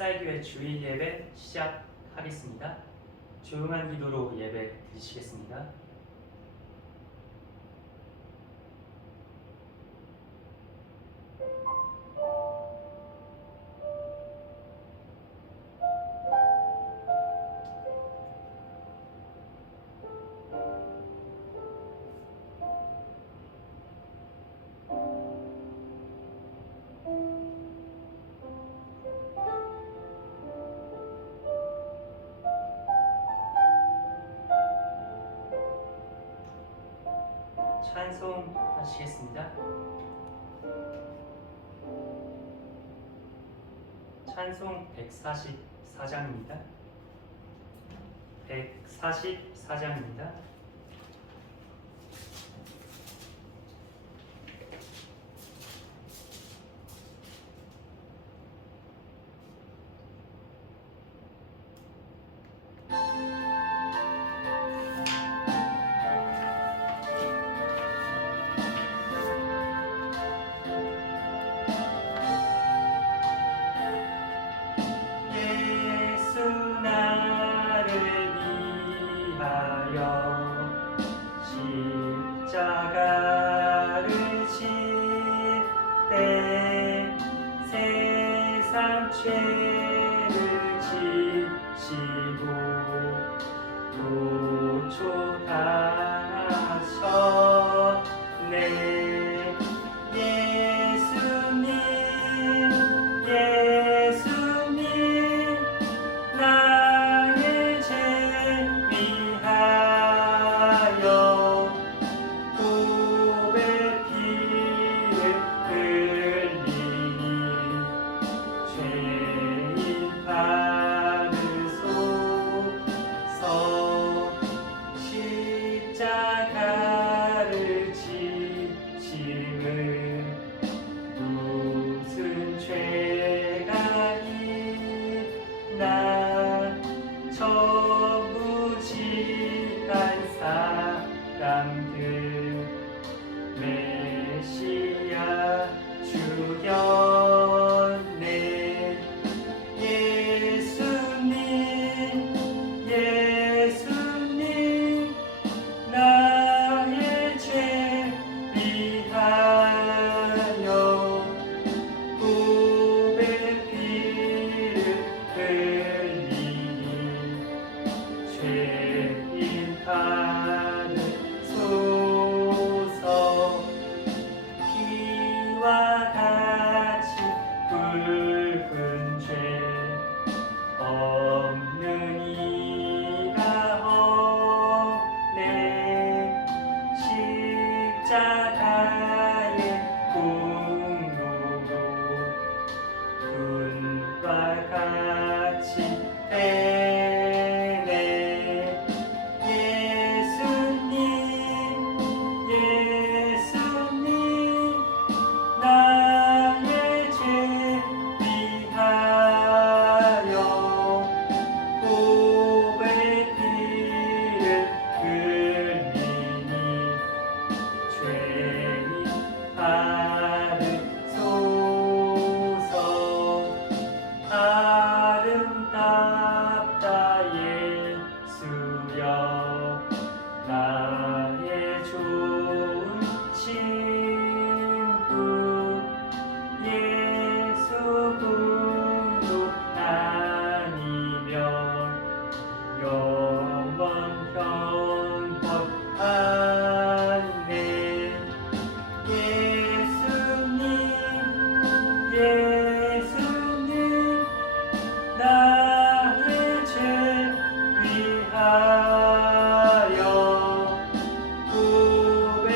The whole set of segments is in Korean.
햇살교회 주일 예배 시작하겠습니다. 조용한 기도로 예배 드리시겠습니다. 찬송하시겠습니다. 찬송 144장입니다. 144장입니다. 죄를 지시고 도초당하셨네. 예수님 예수님 나의 죄 위하여 보배 피를 흘리니 죄인 받으소서. 십자가를 지심은 무슨 죄가 있나. 전부 지간 사람들 메시아 죽였네. 예수님 예수님 나의 죄 위하여 보배 피를 흘리니 죄인 받으소서. 피와 같이 붉은 죄 없는 이가 없네. 십자가의 공로로 눈과 같이 되네. 예수님 예수님 나의 죄 위하여 보배 피를 흘리니 죄인 받으소서. 아름답다 예수여 나의 좋은 친구. 예수 분도 아니면 영원 형벌하네. 예수님 예수님 나의 죄 위하여 보배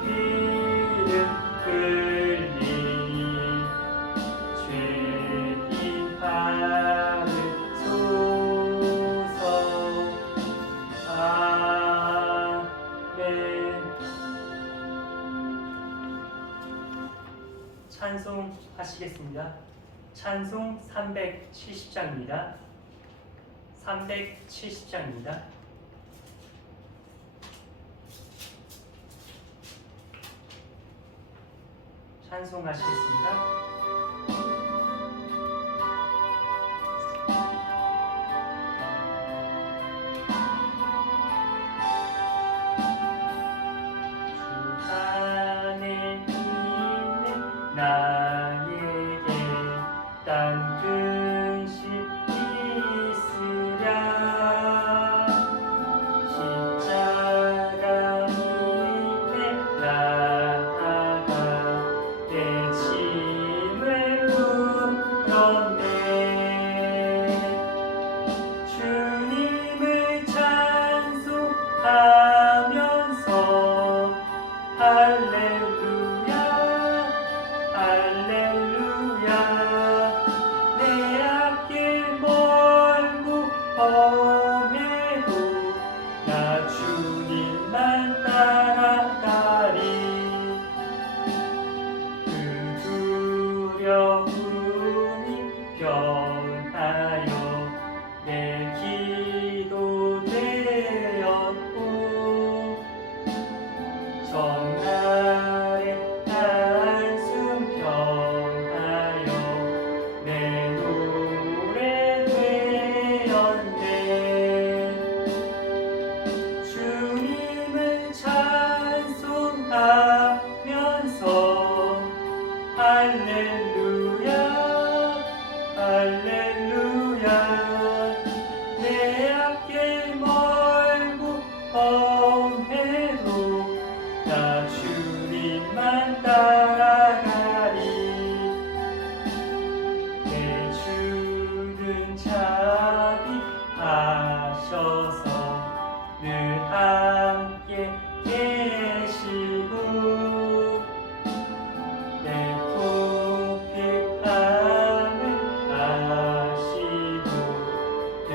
피를 흘리니 죄인 받으소서. 아멘. 찬송하시겠습니다. 찬송 370장입니다. 370장입니다. 찬송하시겠습니다. 딴 근심 있으랴 십자가 밑에 나아가 내 짐을 풀었네 주님을 찬송하면서 할렐루야 할렐루야 내 앞길 멀고 험해도 나 주님만 따라가리 그 두려움이 변하여 내 기도 되었고 전날의 한숨 평하여 내 노래 되었네 주님을 찬송하면서 할렐루야 할렐루야 내 앞길 멀고 험해도 나 주님만 따라가리 내 주는 자비하셔서 늘 함께 계시고 내 부족함을 아시고 늘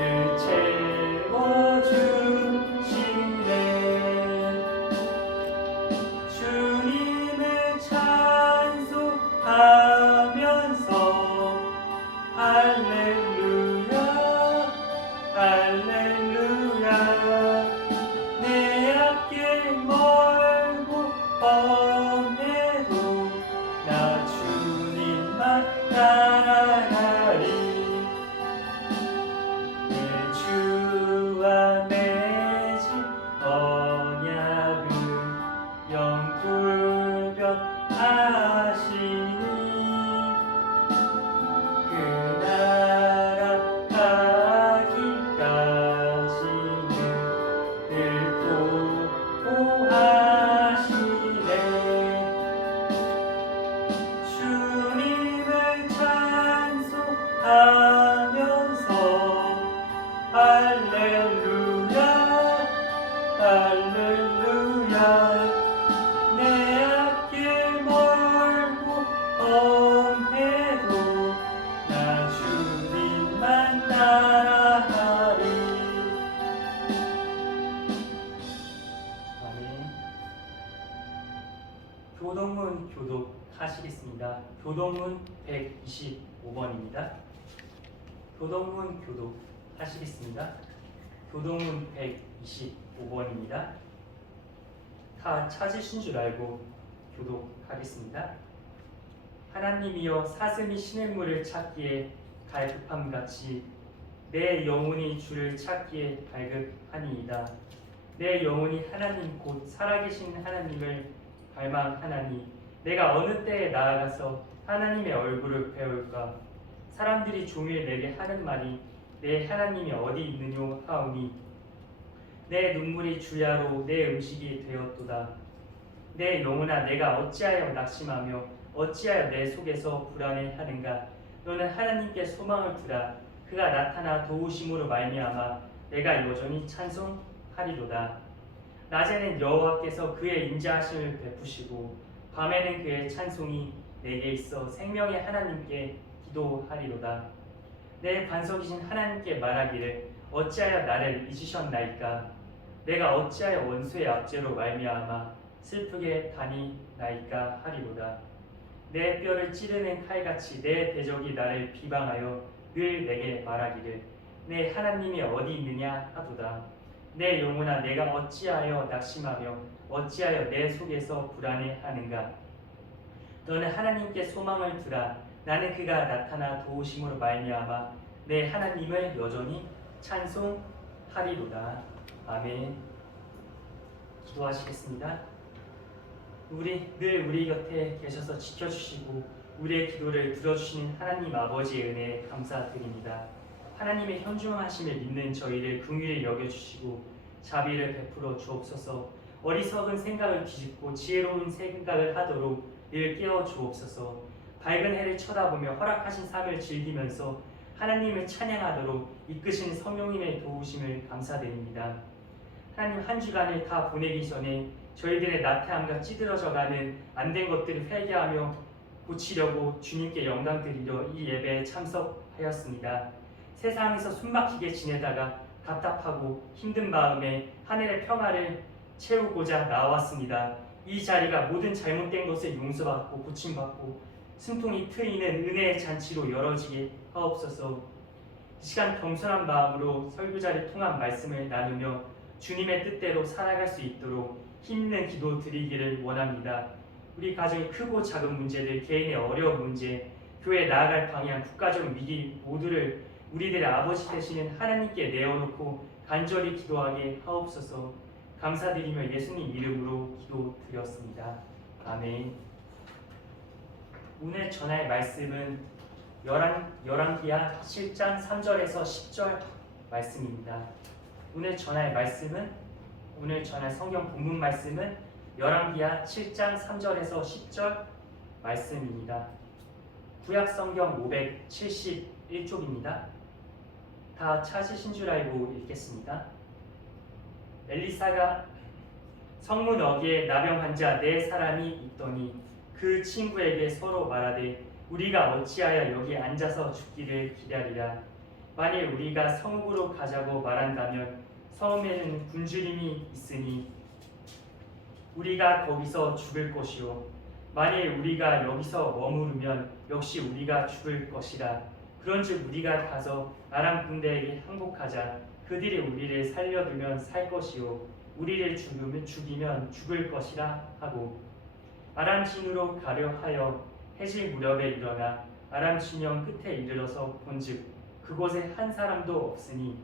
채워주시네 주님을 찬송하면서 할렐루야 할렐루야 내 앞길 멀고 험해도 나 주님만 따라가리 내 주와 맺은 언약은 영불변하시니 그 나라 가기까지는 늘 보호하시네 주님을 찬송하면서 할렐루야 할렐루야 내 앞길 멀고 험해도 나 주님만 따라가리 아멘 교동문 교독하시겠습니다 교동문 125번입니다 교동문 교독하시겠습니다 교동문 125번입니다 다 찾으신 줄 알고 교독하겠습니다. 하나님이여 사슴이 시냇물을 찾기에 갈급함같이 내 영혼이 주를 찾기에 갈급하니이다. 내 영혼이 하나님 곧 살아계신 하나님을 갈망하나니 내가 어느 때에 나아가서 하나님의 얼굴을 배울까. 사람들이 종일 내게 하는 말이 내 하나님이 어디 있느뇨 하오니 내 눈물이 주야로 내 음식이 되었도다. 내 영혼아 내가 어찌하여 낙심하며 어찌하여 내 속에서 불안해하는가. 너는 하나님께 소망을 두라. 그가 나타나 도우심으로 말미암아 내가 여전히 찬송하리로다. 낮에는 여호와께서 그의 인자하심을 베푸시고 밤에는 그의 찬송이 내게 있어 생명의 하나님께 기도하리로다. 내 반석이신 하나님께 말하기를 어찌하여 나를 잊으셨나이까. 내가 어찌하여 원수의 압제로 말미암아 슬프게 다니나이까 하리로다. 내 뼈를 찌르는 칼같이 내 대적이 나를 비방하여 늘 내게 말하기를 내 하나님이 어디 있느냐 하도다. 내 영혼아 내가 어찌하여 낙심하며 어찌하여 내 속에서 불안해하는가. 너는 하나님께 소망을 두라. 나는 그가 나타나 도우심으로 말미암아 내 하나님을 여전히 찬송하리로다. 아멘. 기도하시겠습니다. 늘 우리 곁에 계셔서 지켜주시고 우리의 기도를 들어주시는 하나님 아버지의 은혜에 감사드립니다. 하나님의 현중하심을 믿는 저희를 긍휼히 여겨주시고 자비를 베풀어 주옵소서. 어리석은 생각을 뒤집고 지혜로운 생각을 하도록 늘 깨워 주옵소서. 밝은 해를 쳐다보며 허락하신 삶을 즐기면서 하나님을 찬양하도록 이끄시는 성령님의 도우심을 감사드립니다. 하나님, 한 주간을 다 보내기 전에 저희들의 나태함과 찌들어져가는 안된 것들을 회개하며 고치려고 주님께 영광 드리려 이 예배에 참석하였습니다. 세상에서 숨막히게 지내다가 답답하고 힘든 마음에 하늘의 평화를 채우고자 나왔습니다. 이 자리가 모든 잘못된 것을 용서받고 고침받고 숨통이 트이는 은혜의 잔치로 열어지게 하옵소서. 이 시간 겸손한 마음으로 설교자를 통한 말씀을 나누며 주님의 뜻대로 살아갈 수 있도록 힘있는 기도 드리기를 원합니다. 우리 가정의 크고 작은 문제들, 개인의 어려운 문제, 교회 나아갈 방향, 국가적 위기 모두를 우리들의 아버지 되시는 하나님께 내어놓고 간절히 기도하게 하옵소서. 감사드리며 예수님 이름으로 기도드렸습니다. 아멘. 오늘 전할 말씀은 열왕기하 7장 3절에서 10절 말씀입니다. 오늘 전할 성경 본문 말씀은 열왕기하 7장 3절에서 10절 말씀입니다. 구약 성경 571쪽입니다. 다 찾으신 줄 알고 읽겠습니다. 엘리사가 성문 어귀에 나병 환자 4사람이 있더니 그 친구에게 서로 말하되 우리가 어찌하여 여기 앉아서 죽기를 기다리라. 만일 우리가 성읍으로 가자고 말한다면 성읍에는 굶주림이 있으니 우리가 거기서 죽을 것이요 만일 우리가 여기서 머무르면 역시 우리가 죽을 것이라. 그런즉 우리가 가서 아람 군대에게 항복하자. 그들이 우리를 살려두면 살 것이요 우리를 죽이면 죽을 것이라 하고 아람 진으로 가려 하여 해질 무렵에 일어나 아람 진영 끝에 이르러서 본즉 그곳에 한 사람도 없으니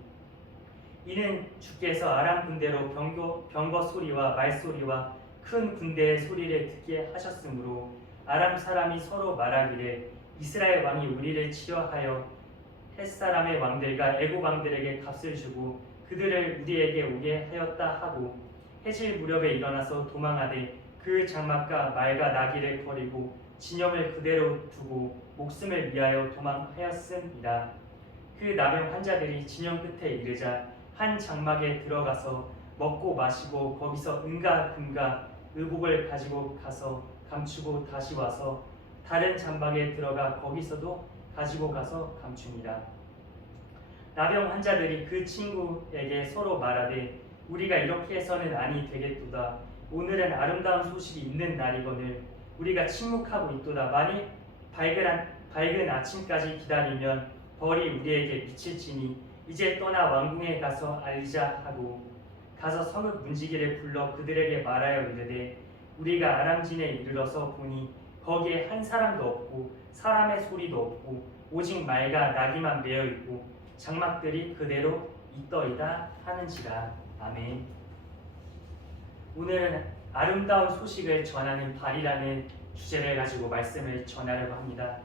이는 주께서 아람 군대로 병거 소리와 말소리와 큰 군대의 소리를 듣게 하셨으므로 아람 사람이 서로 말하기를 이스라엘 왕이 우리를 치려 하여 햇사람의 왕들과 애국 왕들에게 값을 주고 그들을 우리에게 오게 하였다 하고 해질 무렵에 일어나서 도망하되 그 장막과 말과 나귀를 버리고 진영을 그대로 두고 목숨을 위하여 도망하였습니다. 그 나병 환자들이 진영 끝에 이르자 한 장막에 들어가서 먹고 마시고 거기서 은과 금과 의복을 가지고 가서 감추고 다시 와서 다른 장막에 들어가 거기서도 가지고 가서 감춥니다. 나병 환자들이 그 친구에게 서로 말하되 우리가 이렇게 해서는 아니 되겠도다. 오늘은 아름다운 소식이 있는 날이거늘 우리가 침묵하고 있도다. 만일 밝은 아침까지 기다리면 벌이 우리에게 미칠지니 이제 떠나 왕궁에 가서 알리자 하고 가서 성읍 문지기를 불러 그들에게 말하여 이르되 우리가 아람진에 이르러서 보니 거기에 한 사람도 없고 사람의 소리도 없고 오직 말과 나귀만 메어 있고 장막들이 그대로 있더이다 하는지라. 아멘. 오늘은 아름다운 소식을 전하는 발이라는 주제를 가지고 말씀을 전하려고 합니다.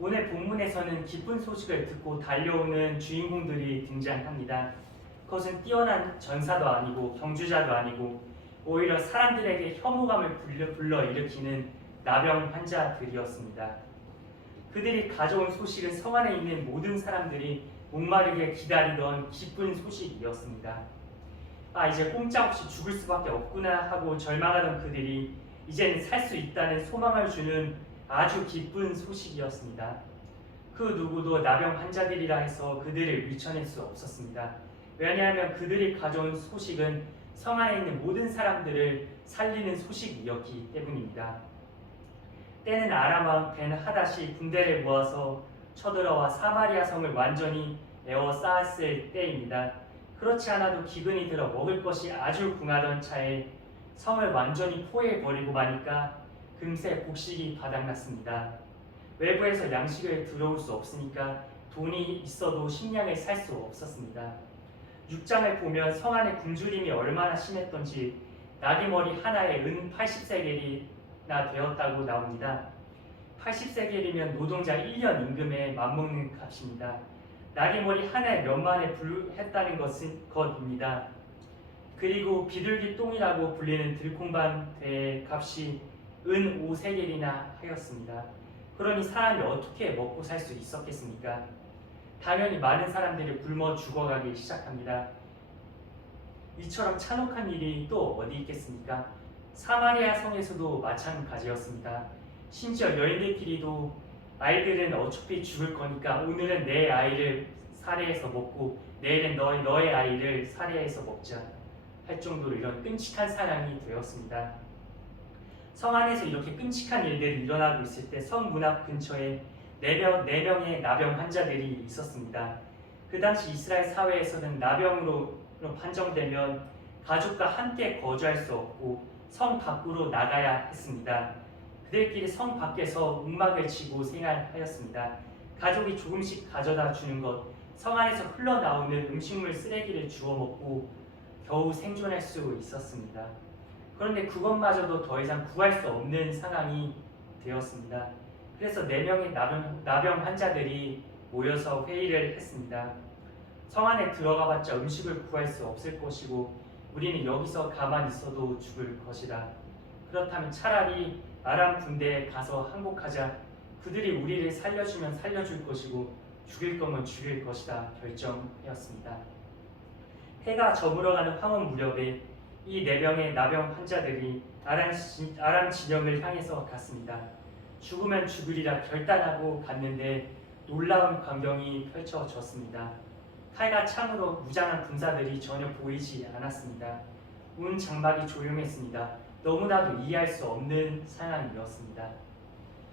오늘 본문에서는 기쁜 소식을 듣고 달려오는 주인공들이 등장합니다. 그것은 뛰어난 전사도 아니고 경주자도 아니고 오히려 사람들에게 혐오감을 불러일으키는 나병 환자들이었습니다. 그들이 가져온 소식은 성 안에 있는 모든 사람들이 목마르게 기다리던 기쁜 소식이었습니다. 이제 꼼짝없이 죽을 수밖에 없구나 하고 절망하던 그들이 이제는 살 수 있다는 소망을 주는 아주 기쁜 소식이었습니다. 그 누구도 나병 환자들이라 해서 그들을 밀쳐낼 수 없었습니다. 왜냐하면 그들이 가져온 소식은 성 안에 있는 모든 사람들을 살리는 소식이었기 때문입니다. 때는 아람 왕 벤하닷이 군대를 모아서 쳐들어와 사마리아 성을 완전히 에워싸았을 때입니다. 그렇지 않아도 기근이 들어 먹을 것이 아주 궁하던 차에 성을 완전히 포위해버리고 마니까 금세 곡식이 바닥났습니다. 외부에서 양식을 들어올 수 없으니까 돈이 있어도 식량을 살 수 없었습니다. 6장을 보면 성 안의 굶주림이 얼마나 심했던지 나귀머리 하나에 은 80세겔이나 되었다고 나옵니다. 80세겔이면 노동자 1년 임금에 맞먹는 값입니다. 나귀머리 하나에 몇만에 불했다는 것입니다. 그리고 비둘기 똥이라고 불리는 들콩반 대의 값이 은 5세겔이나 하였습니다. 그러니 사람이 어떻게 먹고 살 수 있었겠습니까? 당연히 많은 사람들이 굶어 죽어가기 시작합니다. 이처럼 참혹한 일이 또 어디 있겠습니까? 사마리아 성에서도 마찬가지였습니다. 심지어 여인들끼리도 아이들은 어차피 죽을 거니까 오늘은 내 아이를 살해해서 먹고 내일은 너의 아이를 살해해서 먹자 할 정도로 이런 끔찍한 상황이 되었습니다. 성 안에서 이렇게 끔찍한 일들이 일어나고 있을 때 성 문 앞 근처에 4명의 나병 환자들이 있었습니다. 그 당시 이스라엘 사회에서는 나병으로 판정되면 가족과 함께 거주할 수 없고 성 밖으로 나가야 했습니다. 그들끼리 성 밖에서 움막을 치고 생활하였습니다. 가족이 조금씩 가져다 주는 것, 성 안에서 흘러나오는 음식물 쓰레기를 주워 먹고 겨우 생존할 수 있었습니다. 그런데 그것마저도 더 이상 구할 수 없는 상황이 되었습니다. 그래서 4명의 나병 환자들이 모여서 회의를 했습니다. 성 안에 들어가봤자 음식을 구할 수 없을 것이고 우리는 여기서 가만히 있어도 죽을 것이다. 그렇다면 차라리 아람 군대에 가서 항복하자. 그들이 우리를 살려주면 살려줄 것이고 죽일 거면 죽일 것이다 결정하였습니다. 해가 저물어가는 황혼 무렵에 이 4명의 나병 환자들이 아람 진영을 향해서 갔습니다. 죽으면 죽으리라 결단하고 갔는데 놀라운 광경이 펼쳐졌습니다. 칼과 창으로 무장한 군사들이 전혀 보이지 않았습니다. 온 장막이 조용했습니다. 너무나도 이해할 수 없는 상황이었습니다.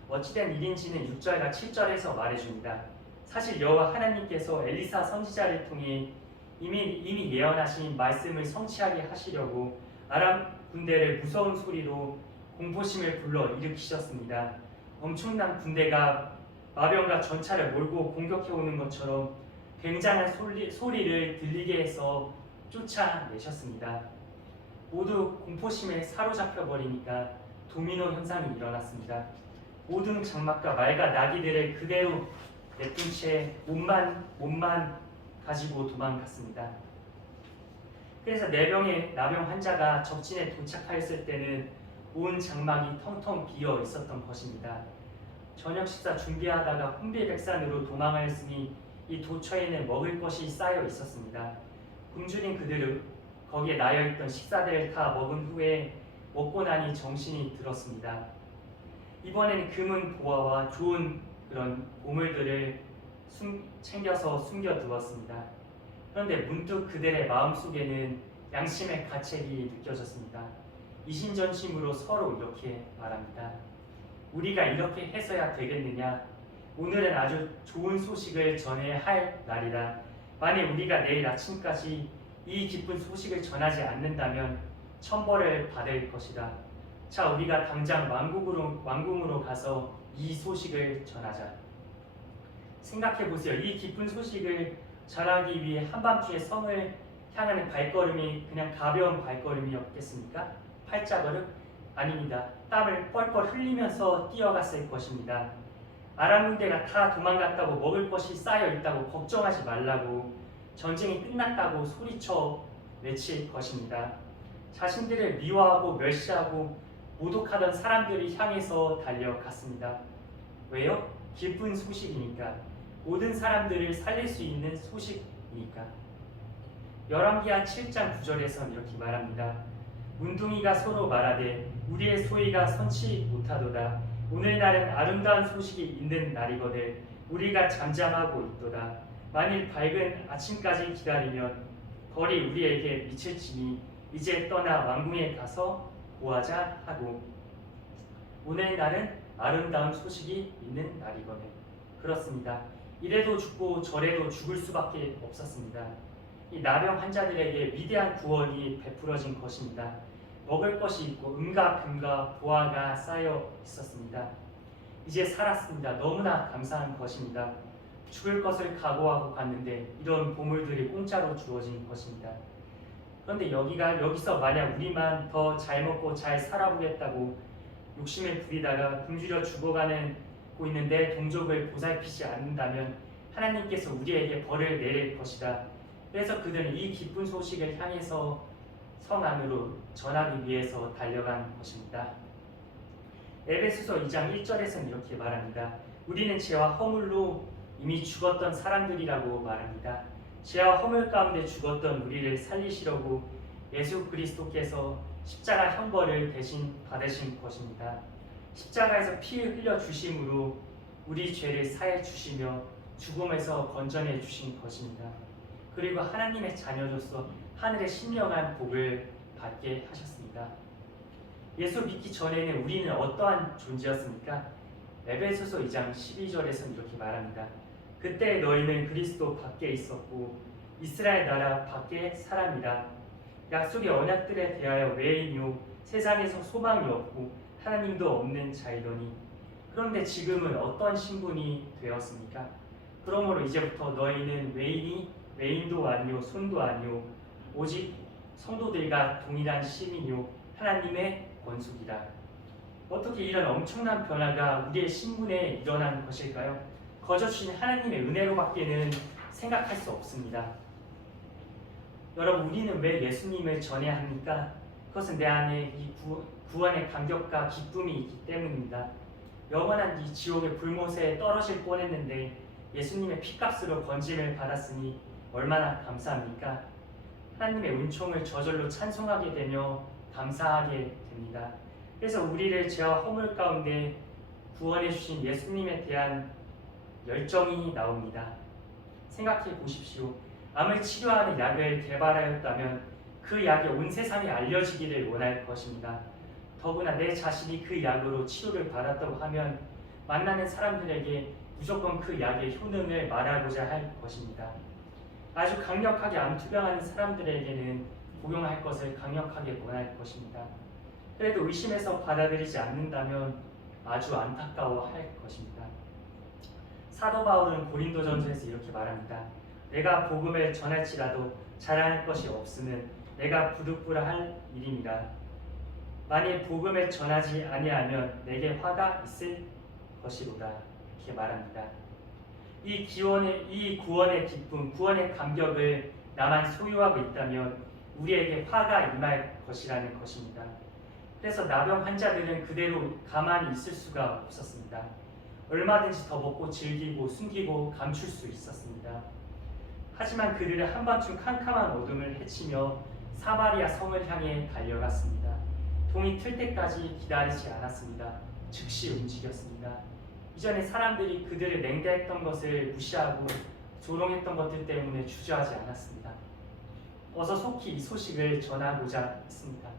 어찌된 일인지는 6절과 7절에서 말해줍니다. 사실 여호와 하나님께서 엘리사 선지자를 통해 이미 예언하신 말씀을 성취하게 하시려고 아람 군대를 무서운 소리로 공포심을 불러 일으키셨습니다. 엄청난 군대가 마병과 전차를 몰고 공격해오는 것처럼 굉장한 소리를 들리게 해서 쫓아내셨습니다. 모두 공포심에 사로잡혀 버리니까 도미노 현상이 일어났습니다. 모든 장막과 말과 나귀들을 그대로 내뿜 채 몸만 가지고 도망갔습니다. 그래서 4명의 나병 환자가 적진에 도착하였을 때는 온 장막이 텅텅 비어 있었던 것입니다. 저녁 식사 준비하다가 혼비백산으로 도망하였으니 이 도처에는 먹을 것이 쌓여 있었습니다. 굶주린 그들은 거기에 나여있던 식사들을 다 먹은 후에 먹고 나니 정신이 들었습니다. 이번에는 금은 보화와 좋은 그런 보물들을 챙겨서 숨겨두었습니다. 그런데 문득 그들의 마음속에는 양심의 가책이 느껴졌습니다. 이신전심으로 서로 이렇게 말합니다. 우리가 이렇게 해서야 되겠느냐? 오늘은 아주 좋은 소식을 전해야 할 날이다. 만일 우리가 내일 아침까지 이 기쁜 소식을 전하지 않는다면 천벌을 받을 것이다. 자, 우리가 당장 왕궁으로 가서 이 소식을 전하자. 생각해보세요. 이 기쁜 소식을 전하기 위해 한밤중에 성을 향하는 발걸음이 그냥 가벼운 발걸음이었겠습니까? 팔자걸음? 아닙니다. 땀을 뻘뻘 흘리면서 뛰어갔을 것입니다. 아람 군대가 다 도망갔다고 먹을 것이 쌓여 있다고 걱정하지 말라고 전쟁이 끝났다고 소리쳐 외칠 것입니다. 자신들을 미워하고 멸시하고 모독하던 사람들을 향해서 달려갔습니다. 왜요? 기쁜 소식이니까. 모든 사람들을 살릴 수 있는 소식이니까. 열왕기하 7장 9절에서는 이렇게 말합니다. 문둥이가 서로 말하되 우리의 소위가 선치 못하도다. 오늘날은 아름다운 소식이 있는 날이거늘 우리가 잠잠하고 있도다. 만일 밝은 아침까지 기다리면 벌이 우리에게 미칠지니 이제 떠나 왕궁에 가서 보하자 하고 오늘날은 아름다운 소식이 있는 날이거늘. 그렇습니다. 이래도 죽고 저래도 죽을 수밖에 없었습니다. 이 나병 환자들에게 위대한 구원이 베풀어진 것입니다. 먹을 것이 있고 은과 금과 보화가 쌓여 있었습니다. 이제 살았습니다. 너무나 감사한 것입니다. 죽을 것을 각오하고 갔는데 이런 보물들이 공짜로 주어진 것입니다. 그런데 여기서 만약 우리만 더 잘 먹고 잘 살아보겠다고 욕심을 부리다가 굶주려 죽어가는 받고 있는데 동족을 보살피지 않는다면 하나님께서 우리에게 벌을 내릴 것이다. 그래서 그들은 이 기쁜 소식을 향해서 성 안으로 전하기 위해서 달려간 것입니다. 에베소서 2장 1절에서는 이렇게 말합니다. 우리는 죄와 허물로 이미 죽었던 사람들이라고 말합니다. 죄와 허물 가운데 죽었던 우리를 살리시려고 예수 그리스도께서 십자가 형벌을 대신 받으신 것입니다. 십자가에서 피 흘려 주심으로 우리 죄를 사해 주시며 죽음에서 건져내 주신 것입니다. 그리고 하나님의 자녀로서 하늘의 신령한 복을 받게 하셨습니다. 예수 믿기 전에는 우리는 어떠한 존재였습니까? 에베소서 2장 12절에서는 이렇게 말합니다. 그때 너희는 그리스도 밖에 있었고 이스라엘 나라 밖에 사람이라. 약속의 언약들에 대하여 외인이요 세상에서 소망이 없고 하나님도 없는 자이더니 그런데 지금은 어떤 신분이 되었습니까? 그러므로 이제부터 너희는 외인도 아니요 손도 아니요 오직 성도들과 동일한 시민이요 하나님의 권속이라. 어떻게 이런 엄청난 변화가 우리의 신분에 일어난 것일까요? 거저 주신 하나님의 은혜로밖에는 생각할 수 없습니다. 여러분, 우리는 왜 예수님을 전해야 합니까? 그것은 내 안에 이 구원의 감격과 기쁨이 있기 때문입니다. 영원한 이 지옥의 불못에 떨어질 뻔했는데 예수님의 피값으로 건짐을 받았으니 얼마나 감사합니까? 하나님의 은총을 저절로 찬송하게 되며 감사하게 됩니다. 그래서 우리를 죄와 허물 가운데 구원해 주신 예수님에 대한 열정이 나옵니다. 생각해 보십시오. 암을 치료하는 약을 개발하였다면 그 약이 온 세상에 알려지기를 원할 것입니다. 더구나 내 자신이 그 약으로 치료를 받았다고 하면 만나는 사람들에게 무조건 그 약의 효능을 말하고자 할 것입니다. 아주 강력하게 암투병하는 사람들에게는 복용할 것을 강력하게 원할 것입니다. 그래도 의심해서 받아들이지 않는다면 아주 안타까워할 것입니다. 사도 바울은 고린도전서에서 이렇게 말합니다. 내가 복음을 전할지라도 자랑할 것이 없으면 내가 부득불할 일임이라. 만일 복음을 전하지 아니하면 내게 화가 있을 것이로다. 이렇게 말합니다. 이 구원의 기쁨, 구원의 감격을 나만 소유하고 있다면 우리에게 화가 임할 것이라는 것입니다. 그래서 나병 환자들은 그대로 가만히 있을 수가 없었습니다. 얼마든지 더 먹고 즐기고 숨기고 감출 수 있었습니다. 하지만 그들은 한밤중 캄캄한 어둠을 헤치며 사마리아 성을 향해 달려갔습니다. 동이 틀 때까지 기다리지 않았습니다. 즉시 움직였습니다. 이전에 사람들이 그들을 맹대했던 것을 무시하고 조롱했던 것들 때문에 주저하지 않았습니다. 어서 속히 이 소식을 전하고자 했습니다.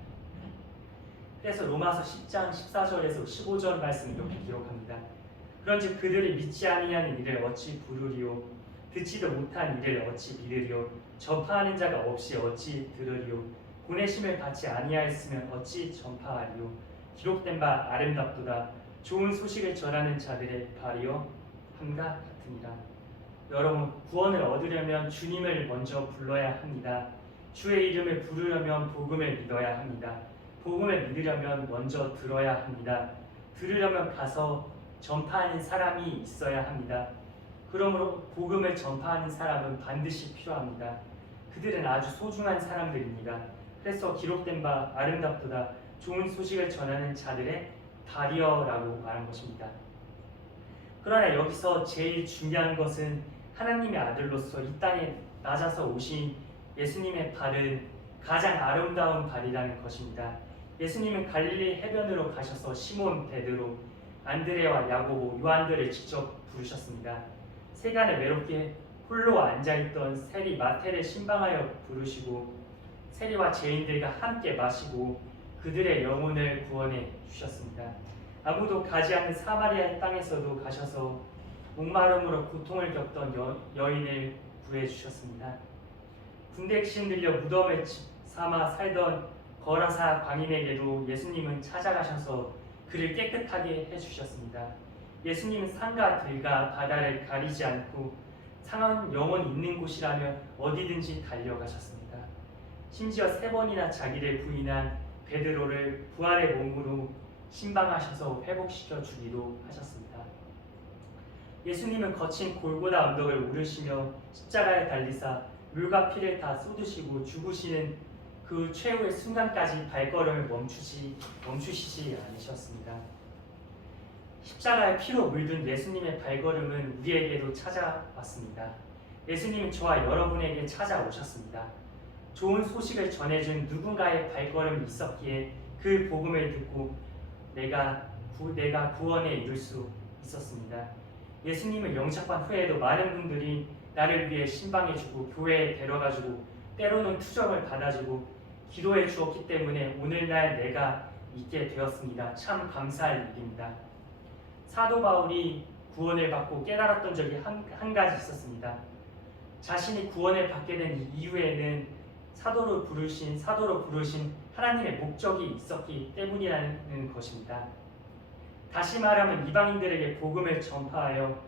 그래서 로마서 10장 14절에서 15절 말씀 이렇게 기록합니다. 그런즉 그들이 믿지 아니하는 이를 어찌 부르리요 듣지도 못한 이를 어찌 믿으리요 전파하는 자가 없이 어찌 들으리요 보내심을 받지 아니하였으면 어찌 전파하리요 기록된 바 아름답도다 좋은 소식을 전하는 자들의 발이요 함과 같으니라. 여러분, 구원을 얻으려면 주님을 먼저 불러야 합니다. 주의 이름을 부르려면 복음을 믿어야 합니다. 복음을 믿으려면 먼저 들어야 합니다. 들으려면 가서 전파하는 사람이 있어야 합니다. 그러므로 복음을 전파하는 사람은 반드시 필요합니다. 그들은 아주 소중한 사람들입니다. 그래서 기록된 바 아름답도다 좋은 소식을 전하는 자들의 발이여라고 말한 것입니다. 그러나 여기서 제일 중요한 것은 하나님의 아들로서 이 땅에 낮아서 오신 예수님의 발은 가장 아름다운 발이라는 것입니다. 예수님은 갈릴리 해변으로 가셔서 시몬, 베드로, 안드레와 야고보, 요한들을 직접 부르셨습니다. 세간에 외롭게 홀로 앉아있던 세리 마태를 신방하여 부르시고 세리와 죄인들과 함께 마시고 그들의 영혼을 구원해 주셨습니다. 아무도 가지 않는 사마리아 땅에서도 가셔서 목마름으로 고통을 겪던 여인을 구해 주셨습니다. 군대 액신 들려 무덤을 삼아 살던 거라사 광인에게도 예수님은 찾아가셔서 그를 깨끗하게 해주셨습니다. 예수님은 산과 들과 바다를 가리지 않고 상한 영혼이 있는 곳이라면 어디든지 달려가셨습니다. 심지어 3번이나 자기를 부인한 베드로를 부활의 몸으로 신방하셔서 회복시켜 주기도 하셨습니다. 예수님은 거친 골고다 언덕을 오르시며 십자가에 달리사 물과 피를 다 쏟으시고 죽으시는 그 최후의 순간까지 발걸음을 멈추시지 않으셨습니다. 십자가의 피로 물든 예수님의 발걸음은 우리에게도 찾아왔습니다. 예수님은 저와 여러분에게 찾아오셨습니다. 좋은 소식을 전해준 누군가의 발걸음이 있었기에 그 복음을 듣고 내가 구원에 이를 수 있었습니다. 예수님을 영접한 후에도 많은 분들이 나를 위해 신방해주고 교회에 데려가주고 때로는 투정을 받아주고 기도해 주었기 때문에 오늘날 내가 있게 되었습니다. 참 감사할 일입니다. 사도 바울이 구원을 받고 깨달았던 적이 한 가지 있었습니다. 자신이 구원을 받게 된 이유에는 사도로 부르신 하나님의 목적이 있었기 때문이라는 것입니다. 다시 말하면 이방인들에게 복음을 전파하여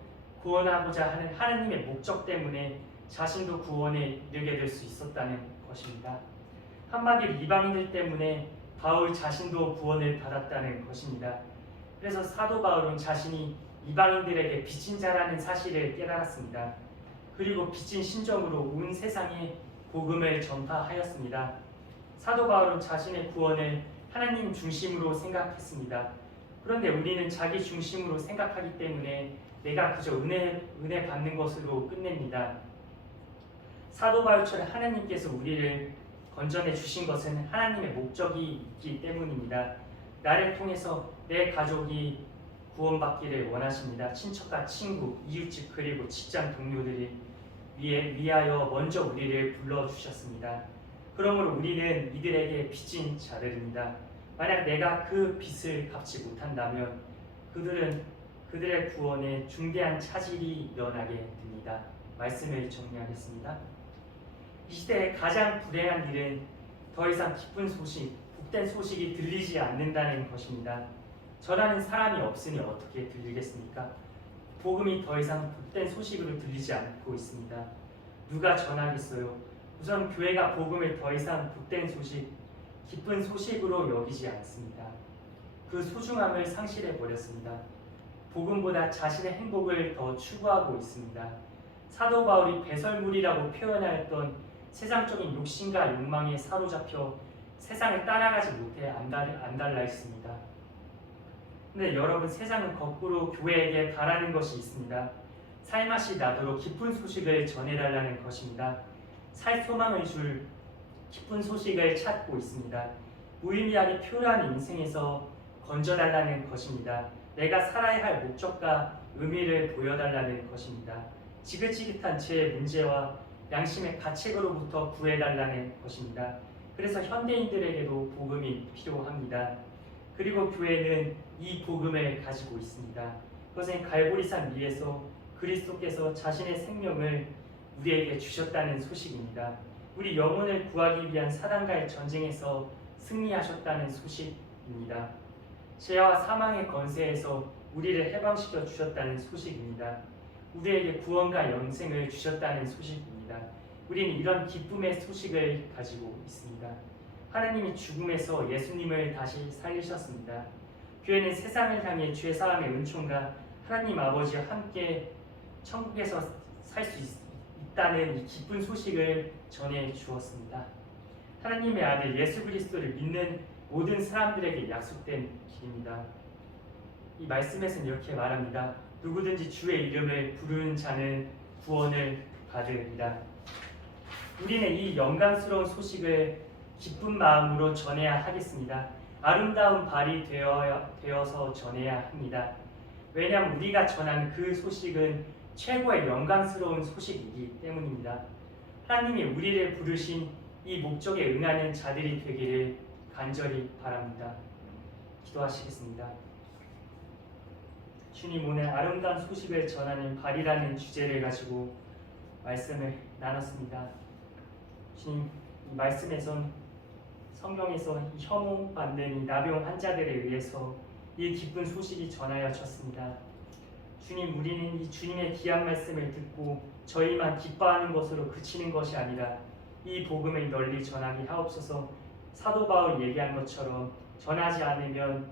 구원하고자 하는 하나님의 목적 때문에 자신도 구원에 이르게 될 수 있었다는 것입니다. 한마디로 이방인들 때문에 바울 자신도 구원을 받았다는 것입니다. 그래서 사도 바울은 자신이 이방인들에게 빚진 자라는 사실을 깨달았습니다. 그리고 빚진 심정으로 온 세상에 복음을 전파하였습니다. 사도 바울은 자신의 구원을 하나님 중심으로 생각했습니다. 그런데 우리는 자기 중심으로 생각하기 때문에 내가 그저 은혜 받는 것으로 끝냅니다. 사도 바울처럼 하나님께서 우리를 건져내 주신 것은 하나님의 목적이 있기 때문입니다. 나를 통해서 내 가족이 구원받기를 원하십니다. 친척과 친구, 이웃집 그리고 직장 동료들이 위하여 먼저 우리를 불러주셨습니다. 그러므로 우리는 이들에게 빚진 자들입니다. 만약 내가 그 빚을 갚지 못한다면 그들의 구원에 중대한 차질이 일어나게 됩니다. 말씀을 정리하겠습니다. 이 시대의 가장 불행한 일은 더 이상 기쁜 소식, 복된 소식이 들리지 않는다는 것입니다. 전하는 사람이 없으니 어떻게 들리겠습니까? 복음이 더 이상 복된 소식으로 들리지 않고 있습니다. 누가 전하겠어요? 우선 교회가 복음을 더 이상 복된 소식, 기쁜 소식으로 여기지 않습니다. 그 소중함을 상실해버렸습니다. 복음보다 자신의 행복을 더 추구하고 있습니다. 사도 바울이 배설물이라고 표현하였던 세상적인 욕심과 욕망에 사로잡혀 세상을 따라가지 못해 안달나 있습니다. 근데 여러분, 세상은 거꾸로 교회에게 바라는 것이 있습니다. 살맛이 나도록 기쁜 소식을 전해달라는 것입니다. 살 소망을 줄 기쁜 소식을 찾고 있습니다. 무의미하게 표현한 인생에서 건져달라는 것입니다. 내가 살아야 할 목적과 의미를 보여달라는 것입니다. 지긋지긋한 제 문제와 양심의 가책으로부터 구해달라는 것입니다. 그래서 현대인들에게도 복음이 필요합니다. 그리고 교회는 이 복음을 가지고 있습니다. 그것은 갈보리산 위에서 그리스도께서 자신의 생명을 우리에게 주셨다는 소식입니다. 우리 영혼을 구하기 위한 사단과의 전쟁에서 승리하셨다는 소식입니다. 죄와 사망의 권세에서 우리를 해방시켜 주셨다는 소식입니다. 우리에게 구원과 영생을 주셨다는 소식입니다. 우리는 이런 기쁨의 소식을 가지고 있습니다. 하나님이 죽음에서 예수님을 다시 살리셨습니다. 교회는 세상을 향해 죄사함의 은총과 하나님 아버지와 함께 천국에서 살 수 있다는 이 기쁜 소식을 전해 주었습니다. 하나님의 아들 예수 그리스도를 믿는 모든 사람들에게 약속된 길입니다. 이 말씀에서는 이렇게 말합니다. 누구든지 주의 이름을 부르는 자는 구원을 받으리라. 우리는 이 영광스러운 소식을 기쁜 마음으로 전해야 하겠습니다. 아름다운 발이 되어서 전해야 합니다. 왜냐하면 우리가 전하는 그 소식은 최고의 영광스러운 소식이기 때문입니다. 하나님이 우리를 부르신 이 목적에 응하는 자들이 되기를 간절히 바랍니다. 기도하시겠습니다. 주님, 오늘 아름다운 소식을 전하는 발이라는 주제를 가지고 말씀을 나눴습니다. 주님, 이 말씀에선 성경에서 혐오받는 이 나병 환자들에 의해서 이 기쁜 소식이 전하여졌습니다. 주님, 우리는 이 주님의 귀한 말씀을 듣고 저희만 기뻐하는 것으로 그치는 것이 아니라 이 복음을 널리 전하게 하옵소서. 사도 바울 얘기한 것처럼 전하지 않으면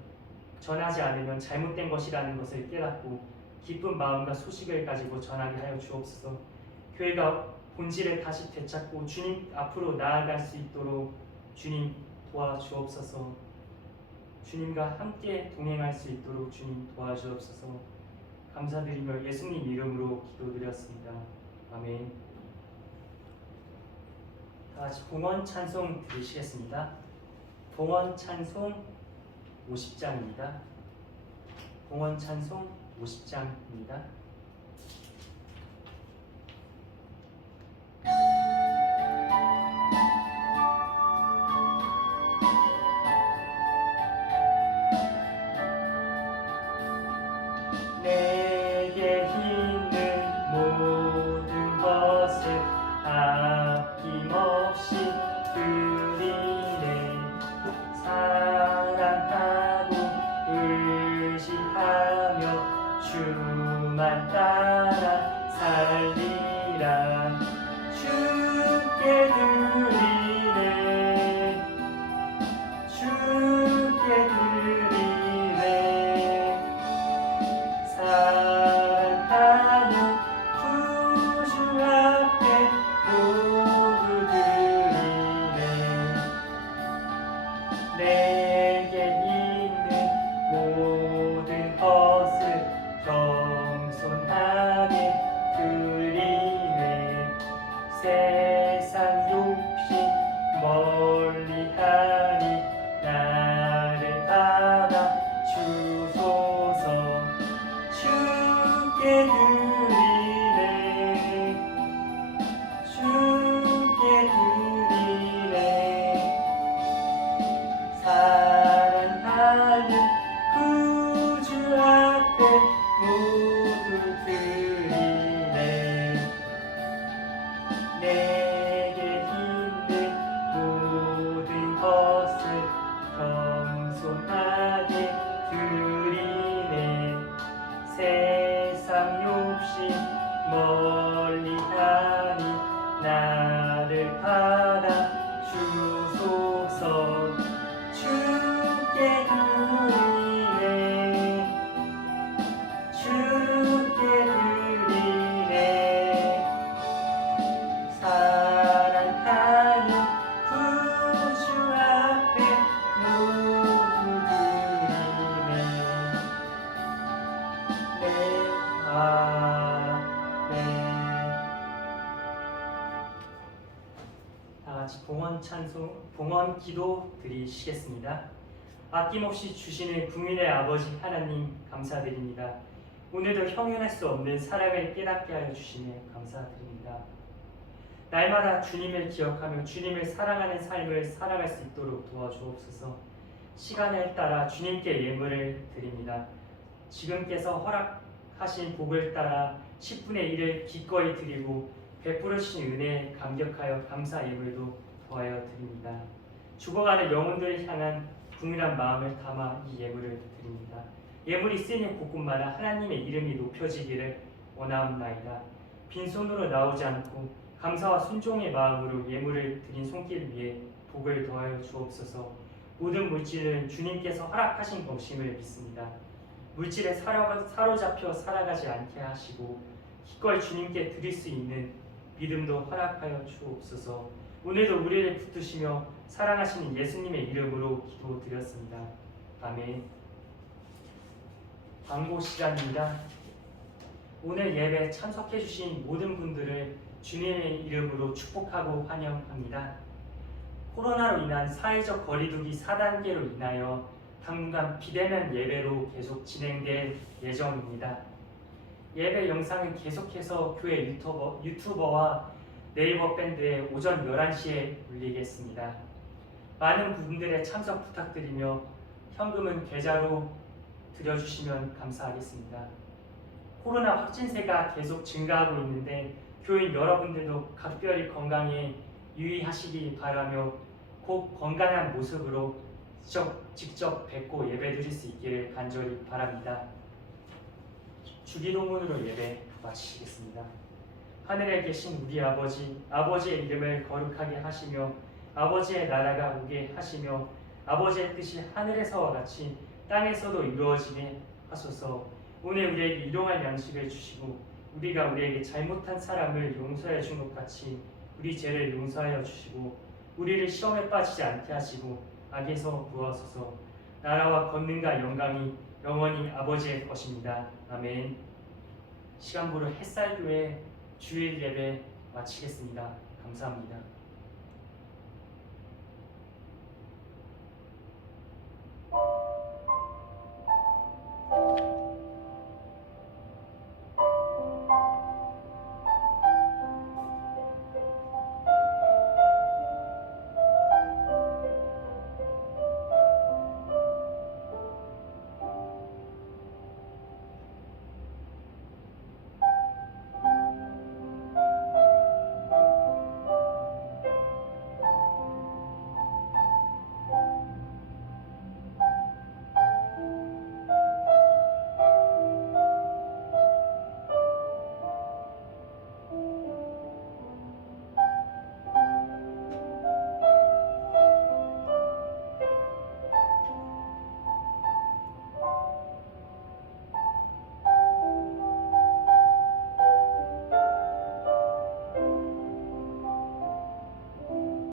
잘못된 것이라는 것을 깨닫고 기쁜 마음과 소식을 가지고 전하게 하여 주옵소서. 교회가 본질을 다시 되찾고 주님 앞으로 나아갈 수 있도록 주님 도와주옵소서. 주님과 함께 동행할 수 있도록 주님 도와주옵소서. 감사드리며 예수님 이름으로 기도드렸습니다. 아멘. 다 같이 봉헌 찬송 드리시겠습니다. 봉헌 찬송 50장입니다. 봉헌 찬송 50장입니다. 내게 있는 모든 것을 아낌없이 드리네. 사랑하고 의지하며 주만 따라 살리라. 주께 드리네. 주께 드리네. 사랑하는 구주 앞에 모두 드리네. 내게 있는 모든 것을 겸손하게 드리네. 세상 욕심 멀리하니 나를 받아 주소서. 주께 드리네. 주께 드리네. 사랑하는 구주 앞에 모두 드리네. 내게 있는 모든 것을 겸손하게 드리네. 세상 욕심 멀리하니 나를 받아 주소서. 주께 드리네. 주께 드리네. 사랑하는 구주 앞에 모두 드리네. 네, 아멘. 다 같이 봉헌 찬송, 봉헌 기도 드리시겠습니다. 아낌없이 주시는 국민의 아버지 하나님 감사드립니다. 오늘도 형용할 수 없는 사랑을 깨닫게 하여 주시네 감사드립니다. 날마다 주님을 기억하며 주님을 사랑하는 삶을 살아갈 수 있도록 도와주옵소서. 시간을 따라 주님께 예물을 드립니다. 지금께서 허락하신 복을 따라 10분의 1을 기꺼이 드리고 베풀으신 은혜에 감격하여 감사 예물도 더하여 드립니다. 죽어가는 영혼들을 향한 궁일한 마음을 담아 이 예물을 드립니다. 예물이 쓰이는 곳곳마다 하나님의 이름이 높여지기를 원하옵나이다. 빈손으로 나오지 않고 감사와 순종의 마음으로 예물을 드린 손길 위에 복을 더하여 주옵소서. 모든 물질은 주님께서 허락하신 것임을 믿습니다. 물질에 사로잡혀 살아가지 않게 하시고 기꺼이 주님께 드릴 수 있는 믿음도 허락하여 주옵소서. 오늘도 우리를 붙드시며 사랑하시는 예수님의 이름으로 기도드렸습니다. 아멘. 광고 시간입니다. 오늘 예배 참석해 주신 모든 분들을 주님의 이름으로 축복하고 환영합니다. 코로나로 인한 사회적 거리두기 4단계로 인하여 당분간 비대면 예배로 계속 진행될 예정입니다. 예배 영상은 계속해서 교회 유튜버와 네이버 밴드에 오전 11시에 올리겠습니다. 많은 분들의 참석 부탁드리며 현금은 계좌로 드려주시면 감사하겠습니다. 코로나 확진세가 계속 증가하고 있는데 교인 여러분들도 각별히 건강에 유의하시기 바라며 곧 건강한 모습으로 직접 뵙고 예배드릴 수 있기를 간절히 바랍니다. 주기도문으로 예배 마치겠습니다. 하늘에 계신 우리 아버지, 아버지의 이름을 거룩하게 하시며 아버지의 나라가 오게 하시며 아버지의 뜻이 하늘에서와 같이 땅에서도 이루어지게 하소서. 오늘 우리에게 일용할 양식을 주시고 우리가 우리에게 잘못한 사람을 용서해 준 것 같이 우리 죄를 용서하여 주시고 우리를 시험에 빠지지 않게 하시고 악에서 구하소서. 나라와 권능과 영광이 영원히 아버지의 것입니다. 아멘. 시간부로 햇살교회 주일 예배 마치겠습니다. 감사합니다.